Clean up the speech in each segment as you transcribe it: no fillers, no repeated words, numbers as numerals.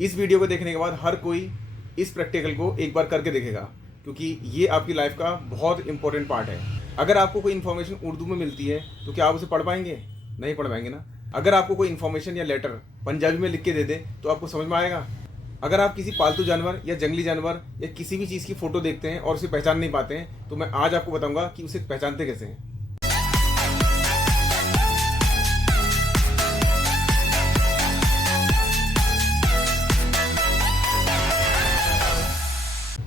इस वीडियो को देखने के बाद हर कोई इस प्रैक्टिकल को एक बार करके देखेगा, क्योंकि ये आपकी लाइफ का बहुत इंपॉर्टेंट पार्ट है। अगर आपको कोई इन्फॉर्मेशन उर्दू में मिलती है तो क्या आप उसे पढ़ पाएंगे? नहीं पढ़ पाएंगे ना। अगर आपको कोई इन्फॉर्मेशन या लेटर पंजाबी में लिख के दे दे तो आपको समझ में आएगा? अगर आप किसी पालतू जानवर या जंगली जानवर या किसी भी चीज़ की फ़ोटो देखते हैं और उसे पहचान नहीं पाते हैं, तो मैं आज आपको बताऊंगा कि उसे पहचानते कैसे हैं।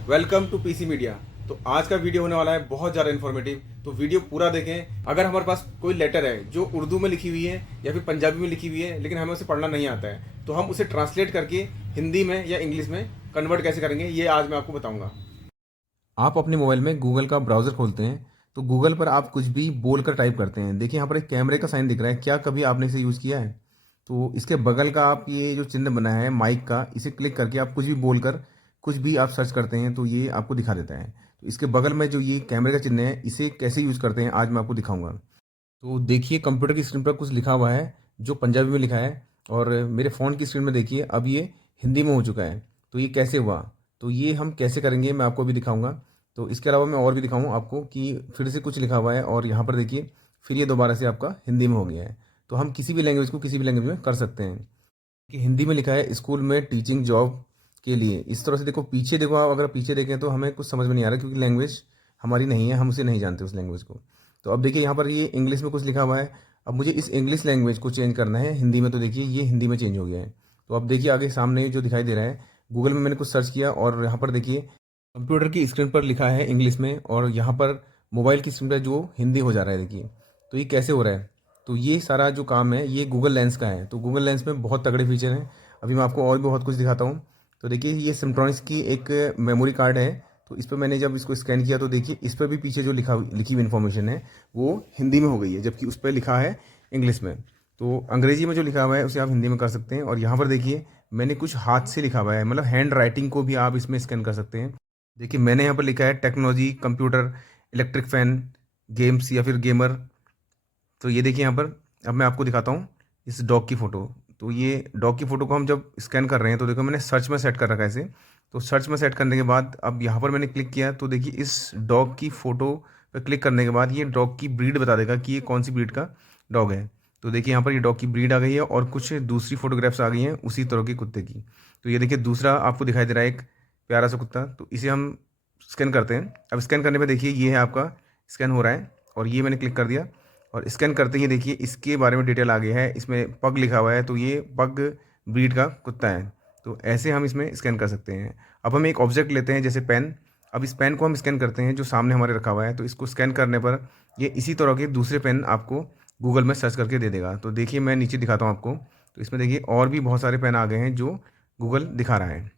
Welcome to PC media. तो आज का वीडियो होने वाला है बहुत ज़्यादा इन्फॉर्मेटिव, तो वीडियो पूरा देखें। अगर हमारे पास कोई लेटर है जो उर्दू में लिखी हुई है या फिर पंजाबी में लिखी हुई है लेकिन हमें उसे पढ़ना नहीं आता है, तो हम उसे ट्रांसलेट करके हिंदी में या इंग्लिश में कन्वर्ट कैसे करेंगे, ये आज मैं आपको बताऊंगा। आप अपने मोबाइल में गूगल का ब्राउज़र खोलते हैं, तो गूगल पर आप कुछ भी बोल कर टाइप करते हैं। देखिए यहाँ पर एक कैमरे का साइन दिख रहा है, क्या कभी आपने इसे यूज़ किया है? तो इसके बगल का आप ये जो चिन्ह बना है माइक का, इसे क्लिक करके आप कुछ भी बोलकर कुछ भी आप सर्च करते हैं तो ये आपको दिखा देता है। तो इसके बगल में जो ये कैमरे का चिन्ह है, इसे कैसे यूज़ करते हैं आज मैं आपको दिखाऊंगा। तो देखिए कंप्यूटर की स्क्रीन पर कुछ लिखा हुआ है जो पंजाबी में लिखा है, और मेरे फ़ोन की स्क्रीन में देखिए अब ये हिंदी में हो चुका है। तो ये कैसे हुआ, तो ये हम कैसे करेंगे मैं आपको अभी दिखाऊंगा। तो इसके अलावा मैं और भी दिखाऊँ आपको कि फिर से कुछ लिखा हुआ है और यहाँ पर देखिए फिर ये दोबारा से आपका हिंदी में हो गया है। तो हम किसी भी लैंग्वेज को किसी भी लैंग्वेज में कर सकते हैं। कि हिंदी में लिखा है स्कूल में टीचिंग जॉब के लिए, इस तरह से देखो। पीछे देखो, आप अगर पीछे देखें तो हमें कुछ समझ में नहीं आ रहा क्योंकि लैंग्वेज हमारी नहीं है, हम उसे नहीं जानते उस लैंग्वेज को। तो अब देखिए यहाँ पर ये इंग्लिश में कुछ लिखा हुआ है। अब मुझे इस इंग्लिश लैंग्वेज को चेंज करना है हिंदी में, तो देखिए ये हिंदी में चेंज हो गया है। तो अब देखिए आगे सामने जो दिखाई दे रहा है, गूगल में मैंने कुछ सर्च किया और यहाँ पर देखिए कंप्यूटर की स्क्रीन पर लिखा है इंग्लिश में, और यहाँ पर मोबाइल की स्क्रीन पर जो हिंदी हो जा रहा है देखिए। तो ये कैसे हो रहा है? तो ये सारा जो काम है ये गूगल लेंस का है। तो गूगल लेंस में बहुत तगड़े फीचर हैं, अभी मैं आपको और भी बहुत कुछ दिखाता हूँ। तो देखिए ये सिम्ट्रॉनिक्स की एक मेमोरी कार्ड है। तो इस पर मैंने जब इसको स्कैन किया तो देखिए इस पर भी पीछे जो लिखी हुई इन्फॉर्मेशन है वो हिंदी में हो गई है, जबकि उस पर लिखा है इंग्लिश में। तो अंग्रेजी में जो लिखा हुआ है उसे आप हिंदी में कर सकते हैं। और यहाँ पर देखिए मैंने कुछ हाथ से लिखा हुआ है, मतलब हैंड राइटिंग को भी आप इसमें स्कैन कर सकते हैं। देखिए मैंने यहाँ पर लिखा है technology, computer, electric fan, games या फिर गेमर। तो ये देखिए यहाँ पर अब मैं आपको दिखाता हूँ इस डॉग की फ़ोटो। तो ये डॉग की फ़ोटो को हम जब स्कैन कर रहे हैं तो देखो मैंने सर्च में सेट कर रखा है इसे। तो सर्च में सेट करने के बाद अब यहाँ पर मैंने क्लिक किया तो देखिए इस डॉग की फ़ोटो पर क्लिक करने के बाद ये डॉग की ब्रीड बता देगा कि ये कौन सी ब्रीड का डॉग है। तो देखिए यहाँ पर ये डॉग की ब्रीड आ गई है और कुछ दूसरी फोटोग्राफ्स आ गई हैं उसी तरह के कुत्ते की। तो ये देखिए दूसरा आपको दिखाई दे रहा है एक प्यारा सा कुत्ता, तो इसे हम स्कैन करते हैं। अब स्कैन करने पे देखिए ये है आपका स्कैन हो रहा है, और ये मैंने क्लिक कर दिया और स्कैन करते ही देखिए इसके बारे में डिटेल आ गई है। इसमें पग लिखा हुआ है, तो ये पग ब्रीड का कुत्ता है। तो ऐसे हम इसमें स्कैन कर सकते हैं। अब हम एक ऑब्जेक्ट लेते हैं जैसे पेन। अब इस पेन को हम स्कैन करते हैं जो सामने हमारे रखा हुआ है। तो इसको स्कैन करने पर ये इसी तरह के दूसरे पेन आपको गूगल में सर्च करके दे देगा। तो देखिए मैं नीचे दिखाता हूँ आपको। तो इसमें देखिए और भी बहुत सारे पेन आ गए हैं जो गूगल दिखा रहा है।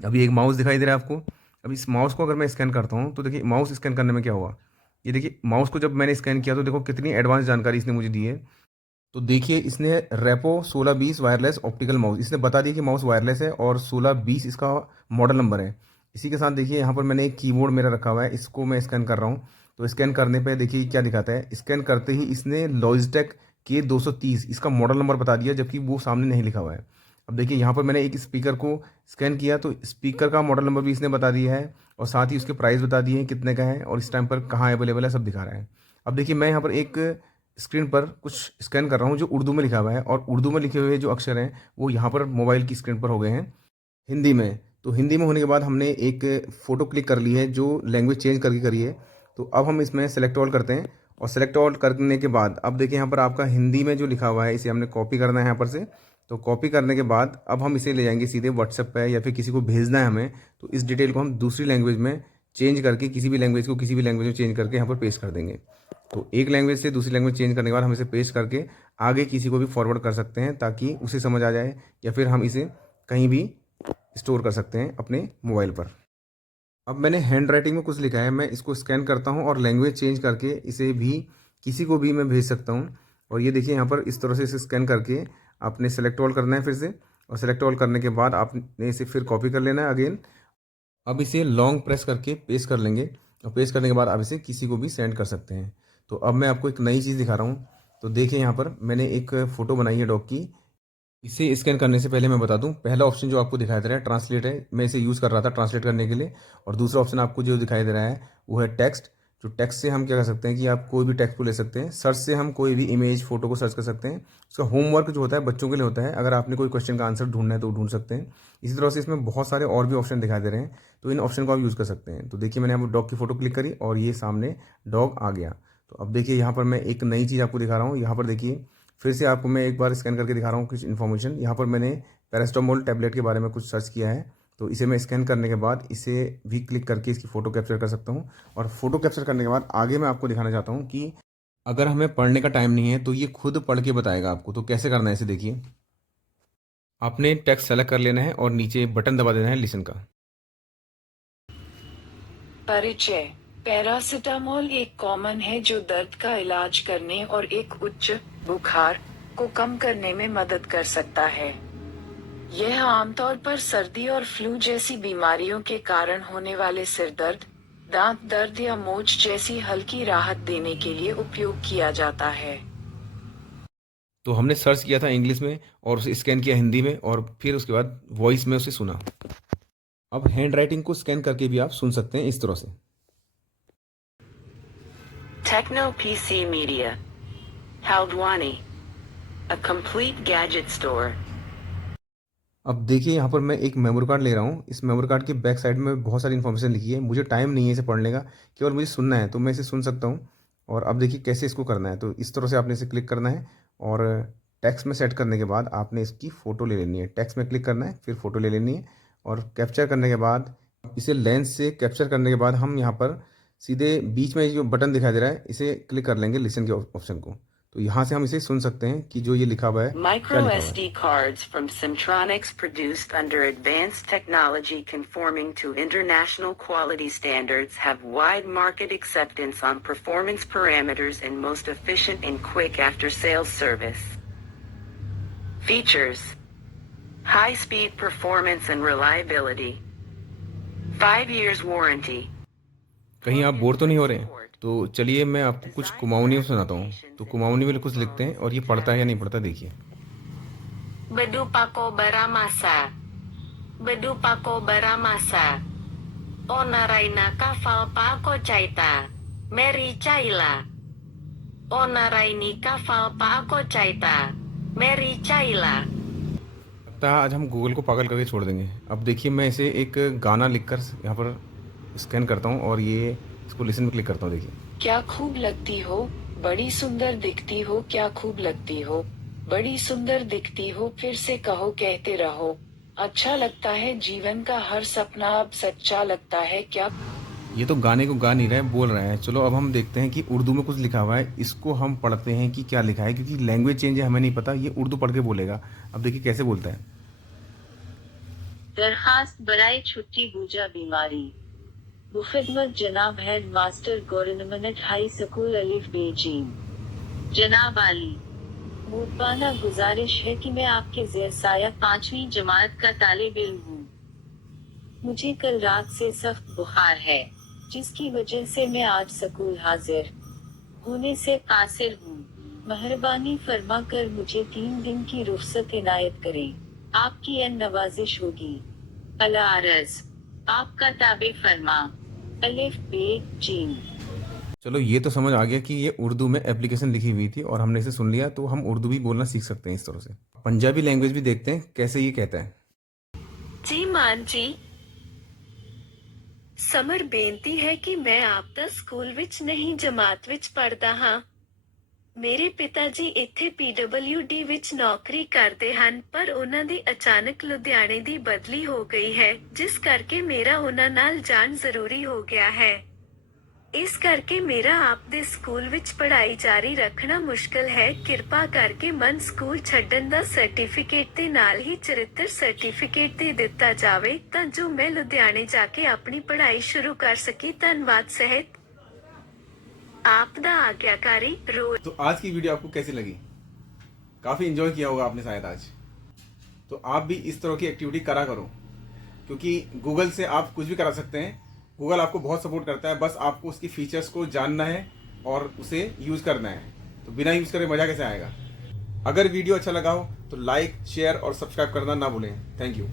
अभी एक माउस दिखाई दे रहा है आपको। अब इस माउस को अगर मैं स्कैन करता हूँ तो देखिए माउस स्कैन करने में क्या हुआ, ये देखिए माउस को जब मैंने स्कैन किया तो देखो कितनी एडवांस जानकारी इसने मुझे दी है। तो देखिए इसने रेपो 1620 वायरलेस ऑप्टिकल माउस, इसने बता दिया कि माउस वायरलेस है और 1620 इसका मॉडल नंबर है। इसी के साथ देखिए यहाँ पर मैंने एक कीबोर्ड मेरा रखा हुआ है, इसको मैं स्कैन कर रहा हूँ। तो स्कैन करने पे देखिए क्या दिखाता है, स्कैन करते ही इसने लॉजिटेक K230 इसका मॉडल नंबर बता दिया, जबकि वो सामने नहीं लिखा हुआ है। अब देखिए यहाँ पर मैंने एक स्पीकर को स्कैन किया तो स्पीकर का मॉडल नंबर भी इसने बता दिया है, और साथ ही उसके प्राइस बता दिए हैं कितने का है और इस टाइम पर कहाँ अवेलेबल है, सब दिखा रहा है। अब देखिए मैं यहाँ पर एक स्क्रीन पर कुछ स्कैन कर रहा हूँ जो उर्दू में लिखा हुआ है, और उर्दू में लिखे हुए जो अक्षर हैं वो यहाँ पर मोबाइल की स्क्रीन पर हो गए हैं हिंदी में। तो हिंदी में होने के बाद हमने एक फ़ोटो क्लिक कर ली है जो लैंग्वेज चेंज करके करी है। तो अब हम इसमें सेलेक्ट ऑल करते हैं, और सेलेक्ट ऑल करने के बाद अब देखिए यहाँ पर आपका हिंदी में जो लिखा हुआ है इसे हमने कॉपी करना है यहाँ पर से। तो कॉपी करने के बाद अब हम इसे ले जाएंगे सीधे व्हाट्सएप पे, या फिर किसी को भेजना है हमें, तो इस डिटेल को हम दूसरी लैंग्वेज में चेंज करके, किसी भी लैंग्वेज को किसी भी लैंग्वेज में चेंज करके यहाँ पर पेस्ट कर देंगे। तो एक लैंग्वेज से दूसरी लैंग्वेज चेंज करने के बाद हम इसे पेस्ट करके आगे किसी को भी फॉरवर्ड कर सकते हैं ताकि उसे समझ आ जाए, या फिर हम इसे कहीं भी स्टोर कर सकते हैं अपने मोबाइल पर। अब मैंने हैंड राइटिंग में कुछ लिखा है, मैं इसको स्कैन करता हूँ और लैंग्वेज चेंज करके इसे भी किसी को भी मैं भेज सकता हूँ। और ये देखिए यहाँ पर इस तरह से इसे स्कैन करके आपने सेलेक्ट ऑल करना है फिर से, और सेलेक्ट ऑल करने के बाद आपने इसे फिर कॉपी कर लेना है अगेन। अब इसे लॉन्ग प्रेस करके पेस्ट कर लेंगे, और पेस्ट करने के बाद आप इसे किसी को भी सेंड कर सकते हैं। तो अब मैं आपको एक नई चीज़ दिखा रहा हूँ। तो देखिए यहाँ पर मैंने एक फ़ोटो बनाई है डॉग की, इसे स्कैन करने से पहले मैं बता दूं, पहला ऑप्शन जो आपको दिखाई दे रहा है ट्रांसलेट है, मैं इसे यूज़ कर रहा था ट्रांसलेट करने के लिए। और दूसरा ऑप्शन आपको जो दिखाई दे रहा है वो है टेक्स्ट। जो टेक्स्ट से हम क्या कर सकते हैं कि आप कोई भी टेक्स्ट को ले सकते हैं, सर्च से हम कोई भी इमेज फोटो को सर्च कर सकते हैं। उसका होमवर्क जो होता है बच्चों के लिए होता है, अगर आपने कोई क्वेश्चन का आंसर ढूंढना है तो ढूंढ सकते हैं। इसी तरह से इसमें बहुत सारे और भी ऑप्शन दिखाई दे रहे हैं, तो इन ऑप्शन को आप यूज़ कर सकते हैं। तो देखिए मैंने यहाँ पर डॉग की फोटो क्लिक करी और ये सामने डॉग आ गया। तो अब देखिए यहाँ पर मैं एक नई चीज़ आपको दिखा रहा हूँ। यहाँ पर देखिए फिर से आपको मैं एक बार स्कैन करके दिखा रहा हूँ कुछ इन्फॉर्मेशन। यहाँ पर मैंने पैरास्टामोल टैबलेट के बारे में कुछ सर्च किया है, तो इसे मैं स्कैन करने के बाद इसे भी क्लिक करके इसकी फ़ोटो कैप्चर कर सकता हूँ। और फोटो कैप्चर करने के बाद आगे मैं आपको दिखाना चाहता हूँ कि अगर हमें पढ़ने का टाइम नहीं है तो ये खुद पढ़ के बताएगा आपको। तो कैसे करना है इसे देखिए, आपने टेक्स्ट सेलेक्ट कर लेना है और नीचे बटन दबा देना है लिसन का। परिचय। पैरासिटामोल एक कॉमन है जो दर्द का इलाज करने और एक उच्च बुखार को कम करने में मदद कर सकता है। यह आमतौर पर सर्दी और फ्लू जैसी बीमारियों के कारण होने वाले सिर दर्द, दांत दर्द या मोच जैसी हल्की राहत देने के लिए उपयोग किया जाता है। तो हमने सर्च किया था इंग्लिश में और उसे स्कैन किया हिंदी में और फिर उसके बाद वॉइस में उसे सुना। अब हैंड राइटिंग को स्कैन करके भी आप सुन सकते हैं इस तरह से। Techno PC Media, Haldwani, a complete gadget store. अब देखिए यहाँ पर मैं एक मेमोरी कार्ड ले रहा हूँ। इस मेमोरी कार्ड के बैक साइड में बहुत सारी इन्फॉर्मेशन लिखी है। मुझे टाइम नहीं है इसे पढ़ने का, केवल मुझे सुनना है, तो मैं इसे सुन सकता हूँ। और अब देखिए कैसे इसको करना है। तो इस तरह से आपने इसे क्लिक करना है और टेक्स्ट में सेट करने के बाद आपने इसकी फ़ोटो ले लेनी है। टेक्स्ट में क्लिक करना है, फिर फ़ोटो ले लेनी है और कैप्चर करने के बाद इसे लेंस से कैप्चर करने के बाद हम यहाँ पर सीधे बीच में जो बटन दिखाई दे रहा है इसे क्लिक कर लेंगे लिसन के ऑप्शन को। तो यहाँ से हम इसे सुन सकते हैं कि जो ये लिखा हुआ है क्या Micro लिखा हुआ है। SD cards from Simtronics produced under advanced technology conforming to international quality standards have wide market acceptance on performance parameters and most efficient and quick after-sales service. Features: high-speed performance and reliability. 5 years warranty. कहीं आप bore तो नहीं हो रहे हैं? तो चलिए मैं आपको कुछ कुमाऊनी में सुनाता हूँ। तो कुमाऊनी में कुछ लिखते हैं और ये पढ़ता है या नहीं पढ़ता देखिए। Bedupa ko baramasa. Bedupa ko baramasa. Onaraina kafal pa ko chaita. Meri chaila. Onaraini kafal pa ko chaita. Meri chaila. लगता है आज हम गूगल को पागल करके छोड़ देंगे। अब देखिए मैं इसे एक गाना लिखकर यहाँ पर स्कैन करता हूँ और ये इसको लिसन में क्लिक करता हूँ। देखिए क्या खूब लगती हो, बड़ी सुंदर दिखती हो, क्या खूब लगती हो, बड़ी सुंदर दिखती हो, फिर से कहो कहते रहो, अच्छा लगता है जीवन का हर सपना अब सच्चा लगता है क्या। ये तो गाने को गा नहीं रहा है, बोल रहा है। चलो अब हम देखते हैं कि उर्दू में कुछ लिखा हुआ है, इसको हम पढ़ते हैं कि क्या लिखा है, क्योंकि लैंग्वेज चेंज है, हमें नहीं पता। ये उर्दू पढ़ के बोलेगा। अब देखिए कैसे बोलता है। दरखास्त बराए छुट्टी बूजा बीमारी। मुखिदमत जनाब head master government high school अलिफ बेजीम। जनाब आली, मुबाना गुजारिश है कि मैं आपके ज़ेर साया 5वीं जमात का तालिब इल्म हूँ। मुझे कल रात से सख्त बुखार है, जिसकी वजह से मैं आज स्कूल हाजिर होने से कासिर हूँ। मेहरबानी फरमा कर मुझे 3 दिन की रुख्सत इनायत करें। आपकी अन नवाजिश होगी। अला अर्ज़, आपका ताबे फरमा। अलिफ बे जीम। चलो ये तो समझ आ गया कि ये उर्दू में एप्लीकेशन लिखी हुई थी और हमने इसे सुन लिया, तो हम उर्दू भी बोलना सीख सकते हैं इस तरह से। पंजाबी लैंग्वेज भी देखते हैं कैसे ये कहता है। जी मान जी, समर बेनती है कि मैं आप दा स्कूल विच नहीं जमात विच पढ़दा हाँ। ਮੇਰੇ ਪਿਤਾ ਜੀ ਇੱਥੇ PWD ਵਿੱਚ ਨੌਕਰੀ ਕਰਦੇ ਹਨ, ਪਰ ਉਹਨਾਂ ਦੀ ਅਚਾਨਕ ਲੁਧਿਆਣੇ ਦੀ ਬਦਲੀ ਹੋ ਗਈ ਹੈ, ਜਿਸ ਕਰਕੇ ਮੇਰਾ ਉਹਨਾਂ ਨਾਲ ਜਾਣ ਜ਼ਰੂਰੀ ਹੋ ਗਿਆ ਹੈ। ਇਸ ਕਰਕੇ ਮੇਰਾ ਆਪ ਦੇ ਸਕੂਲ ਵਿੱਚ ਪੜ੍ਹਾਈ ਜਾਰੀ ਰੱਖਣਾ ਮੁਸ਼ਕਲ ਹੈ। ਕਿਰਪਾ ਕਰਕੇ ਮਨ ਸਕੂਲ ਛੱਡਣ ਦਾ ਸਰਟੀਫਿਕੇਟ ਦੇ ਨਾਲ ਹੀ ਚਰਿੱਤਰ ਸਰਟੀਫਿਕੇਟ ਦੇ ਦਿੱਤਾ ਜਾਵੇ, ਤਾਂ ਜੋ ਮੈਂ ਲੁਧਿਆਣੇ ਜਾ ਕੇ ਆਪਣੀ ਪੜ੍ਹਾਈ ਸ਼ੁਰੂ ਕਰ ਸਕੀ। ਧੰਨਵਾਦ ਸਹਿਤ आपदा आज्ञाकारी रोज। तो आज की वीडियो आपको कैसी लगी? काफ़ी इन्जॉय किया होगा आपने शायद आज। तो आप भी इस तरह की एक्टिविटी करा करो, क्योंकि गूगल से आप कुछ भी करा सकते हैं। गूगल आपको बहुत सपोर्ट करता है, बस आपको उसकी फीचर्स को जानना है और उसे यूज़ करना है। तो बिना यूज़ करे मज़ा कैसे आएगा। अगर वीडियो अच्छा लगा हो तो लाइक, शेयर और सब्सक्राइब करना ना भूलें। Thank you.